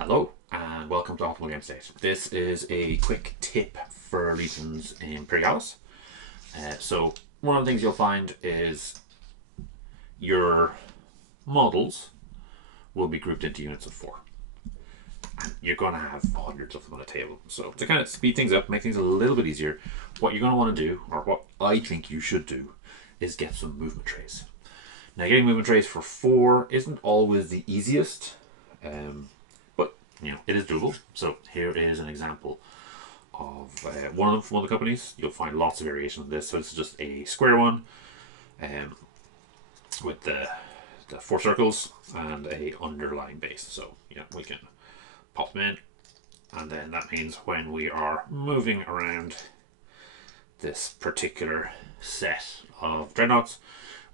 Hello and welcome to Optimal Game State. This is a quick tip for Legions Imperialis. So one of the things you'll find is your models will be grouped into units of 4. And you're going to have hundreds of them on a table. So to kind of speed things up, make things a little bit easier, what you're going to want to do, or what I think you should do, is get some movement trays. Now getting movement trays for 4 isn't always the easiest. But it is doable. So here is an example of one of them from one of the companies. You'll find lots of variation of this. So this is just a square one with the 4 circles and a underlying base. So we can pop them in, and then that means when we are moving around this particular set of dreadnoughts,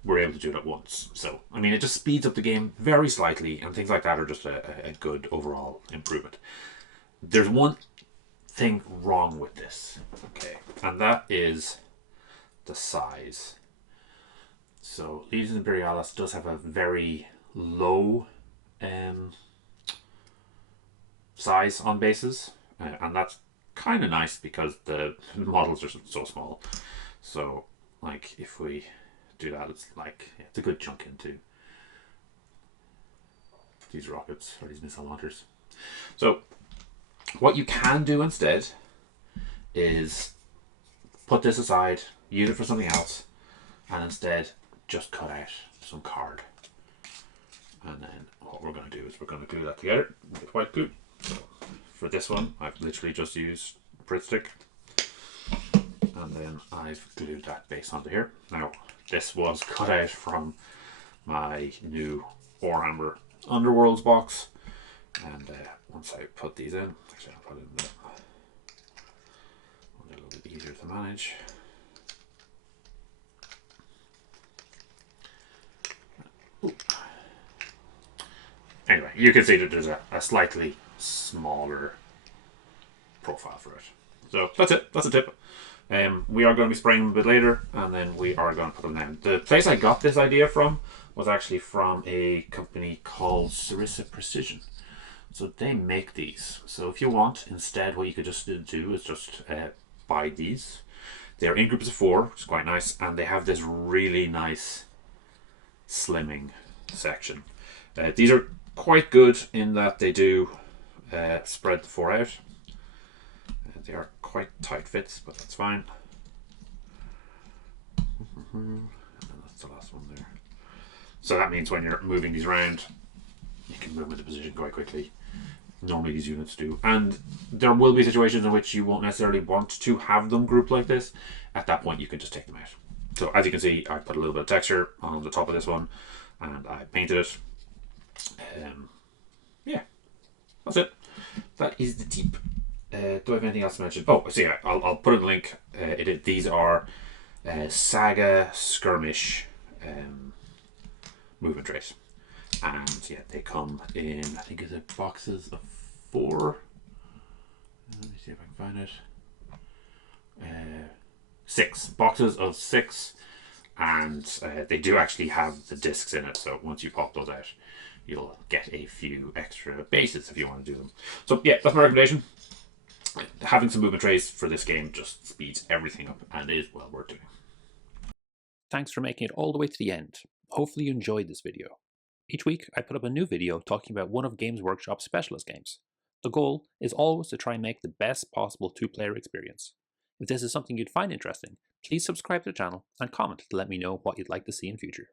we're able to do it at once. So, I mean, it just speeds up the game very slightly, and things like that are just a good overall improvement. There's one thing wrong with this, okay, and that is the size. So, Legions Imperialis does have a very low size on bases, and that's kind of nice because the models are so small. So, like, if we do that, it's like it's a good chunk into these rockets or these missile launchers. So what you can do instead is put this aside, use it for something else, and instead just cut out some card. And then what we're going to do is we're going to glue that together with white glue. So for this one, I've literally just used Pritt stick, and then I've glued that base onto here. Now, this was cut out from my new Warhammer Underworlds box, and once I put these in, actually I'll put it in a little bit easier to manage. Ooh. Anyway, you can see that there's a slightly smaller profile for it. So that's it. That's a tip. We are going to be spraying them a bit later, and then we are going to put them down. The place I got this idea from was actually from a company called Sarissa Precision. So they make these. So if you want, instead, what you could just do is just buy these. They're in groups of 4, which is quite nice, and they have this really nice slimming section. These are quite good in that they do spread the 4 out. They are quite tight fits, but that's fine. And that's the last one there. So that means when you're moving these around, you can move into position quite quickly. Normally these units do. And there will be situations in which you won't necessarily want to have them grouped like this. At that point, you can just take them out. So as you can see, I put a little bit of texture on the top of this one, and I painted it. Yeah, that's it. That is the tip. Do I have anything else to mention? Oh, so yeah, I'll put in the link. These are Saga skirmish movement trays, and yeah, they come in, I think it's boxes of 4. Let me see if I can find it. 6 boxes of 6, and they do actually have the discs in it. So once you pop those out, you'll get a few extra bases if you want to do them. So yeah, that's my recommendation. Having some movement trays for this game just speeds everything up and is well worth doing. Thanks for making it all the way to the end. Hopefully you enjoyed this video. Each week I put up a new video talking about one of Games Workshop's specialist games. The goal is always to try and make the best possible 2-player experience. If this is something you'd find interesting, please subscribe to the channel and comment to let me know what you'd like to see in future.